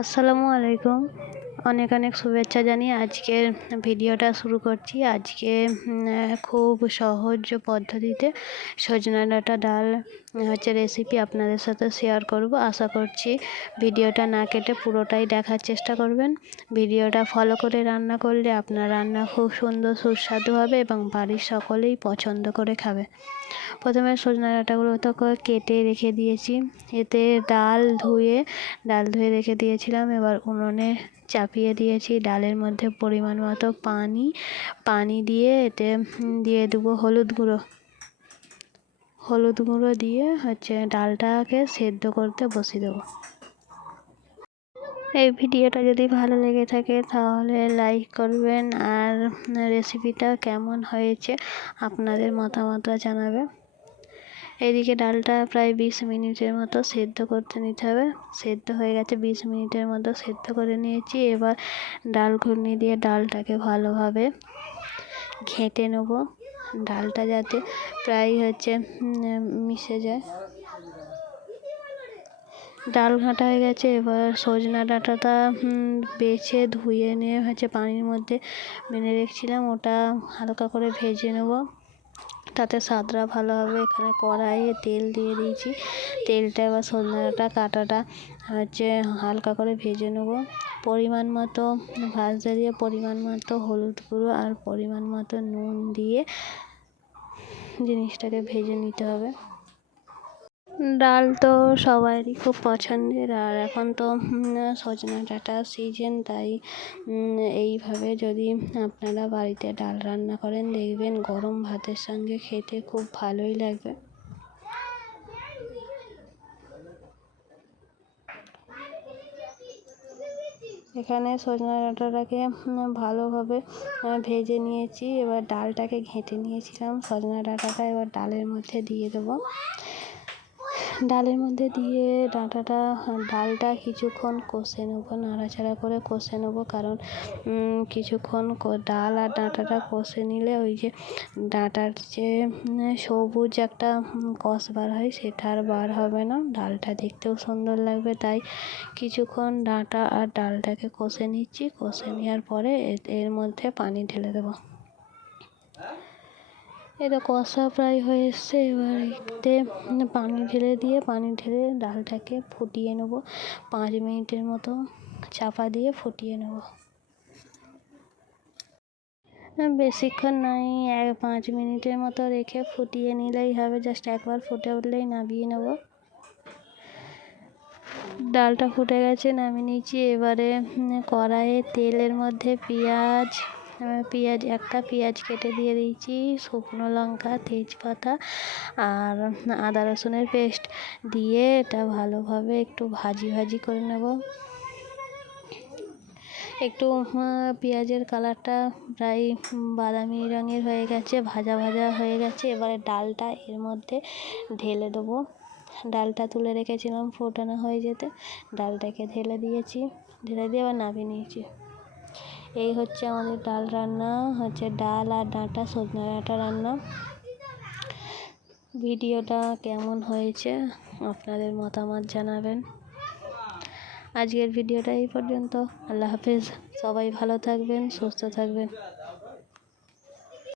আসসালামু আলাইকুম। অনেক অনেক শুভেচ্ছা জানিয়ে আজকের ভিডিওটা শুরু করছি। আজকে খুব সহজ পদ্ধতিতে সজনা ডাঁটা ডাল, হচ্ছে রেসিপি আপনাদের সাথে শেয়ার করব। আশা করছি ভিডিওটা না কেটে পুরোটাই দেখার চেষ্টা করবেন। ভিডিওটা ফলো করে রান্না করলে আপনার রান্না খুব সুন্দর, সুস্বাদু হবে এবং বাড়ির সকলেই পছন্দ করে খাবে। প্রথমে সজনা ডাঁটাগুলো তো কেটে রেখে দিয়েছি। এতে ডাল ধুয়ে ডাল ধুয়ে রেখে দিয়েছিলাম। এবার উনুনে চাপিয়ে দিয়েছি ডালের মধ্যে পরিমাণ মতো পানি। পানি দিয়ে এতে দিয়ে দেবো হলুদ গুঁড়ো। হলুদ গুঁড়ো দিয়ে হচ্ছে ডালটাকে সেদ্ধ করতে বসিয়ে দেবো। এই ভিডিওটা যদি ভালো লেগে থাকে তাহলে লাইক করবেন আর রেসিপিটা কেমন হয়েছে আপনাদের মতামতটা জানাবে এদিকে ডালটা প্রায় বিশ মিনিটের মতো সেদ্ধ করতে নিতে হবে। সেদ্ধ হয়ে গেছে, বিশ মিনিটের মতো সেদ্ধ করে নিয়েছি। এবার ডাল ঘুর্নি দিয়ে ডালটাকে ভালোভাবে ঘেঁটে নেব। ডালটা যাতে প্রায় হচ্ছে মিশে যায়। ডাল ঘাঁটা হয়ে গেছে। এবার সজনা ডাঁটাটা বেছে ধুয়ে নিয়ে হচ্ছে পানির মধ্যে মেনে রেখেছিলাম। ওটা হালকা করে ভেজে নেব। তাতে স্বাদটা ভালো হবে। এখানে কড়াইয়ে তেল দিয়ে দিয়েছি। তেলটা এবার সজনে ডাঁটা কাঁটাটা হচ্ছে হালকা করে ভেজে নেব। পরিমাণ মতো ভাজতে দিয়ে পরিমাণ মতো হলুদ গুঁড়ো আর পরিমাণ মতো নুন দিয়ে জিনিসটাকে ভেজে নিতে হবে। ডাল তো সবারই খুব পছন্দের আর এখন তো সজনে ডাঁটার সিজন তাই এইভাবে যদি আপনারা বাড়িতে ডাল রান্না করেন, দেখবেন গরম ভাতের সঙ্গে খেতে খুব ভালোই লাগবে এখানে সজনে ডাঁটাটাকে ভালোভাবে ভেজে নিয়েছি। এবার ডালটাকে ঘেঁটে নিয়েছিলাম। সজনে ডাঁটাটা এবার ডালের মধ্যে দিয়ে দেবো। ডালের মধ্যে দিয়ে ডাঁটাটা, ডালটা কিছুক্ষণ কষে নেব, নাড়াচাড়া করে কষে নেব। কারণ কিছুক্ষণ ডাল আর ডাঁটাটা কষে নিলে ওই যে ডাঁটার যে সবুজ একটা কষ বার হয়, সেটা আর বার হবে না। ডালটা দেখতেও সুন্দর লাগবে। তাই কিছুক্ষণ ডাঁটা আর ডালটাকে কষে নিচ্ছি। কষে নেওয়ার পরে এর মধ্যে পানি ঢেলে দেবো। এটা কষা প্রায় হয়ে এসছে। এবার এতে পানি ঢেলে দিয়ে, পানি ঢেলে ডালটাকে ফুটিয়ে নেব। পাঁচ মিনিটের মতো চাপা দিয়ে ফুটিয়ে নেব। বেশিক্ষণ নয় এক পাঁচ মিনিটের মতো রেখে ফুটিয়ে নিলেই হবে। জাস্ট একবার ফুটে উঠলেই নামিয়ে নেব। ডালটা ফুটে গেছে, নামিয়ে নিয়েছি। এবারে কড়াইয়ে তেলের মধ্যে পেঁয়াজ পেঁয়াজ, একটা পেঁয়াজ কেটে দিয়ে দিয়েছি, শুকনো লঙ্কা, তেজপাতা আর আদা রসুনের পেস্ট দিয়ে এটা ভালোভাবে একটু ভাজি ভাজি করে নেব। একটু পেঁয়াজের কালারটা প্রায় বাদামি রঙের হয়ে গেছে, ভাজা ভাজা হয়ে গেছে। এবারে ডালটা এর মধ্যে ঢেলে দেবো। ডালটা তুলে রেখেছিলাম, ফোটানো হয়ে যেতে। ডালটাকে ঢেলে দিয়েছি, ঢেলে দিয়ে আবার নামিয়ে নিয়েছি। এই হচ্ছে আমাদের ডাল রান্না, হচ্ছে ডাল আর ডাঁটা, সজনে ডাঁটা রান্না। ভিডিওটা কেমন হয়েছে আপনাদের মতামত জানাবেন। আজকের ভিডিওটা এই পর্যন্ত। আল্লাহ হাফিজ। সবাই ভালো থাকবেন, সুস্থ থাকবেন।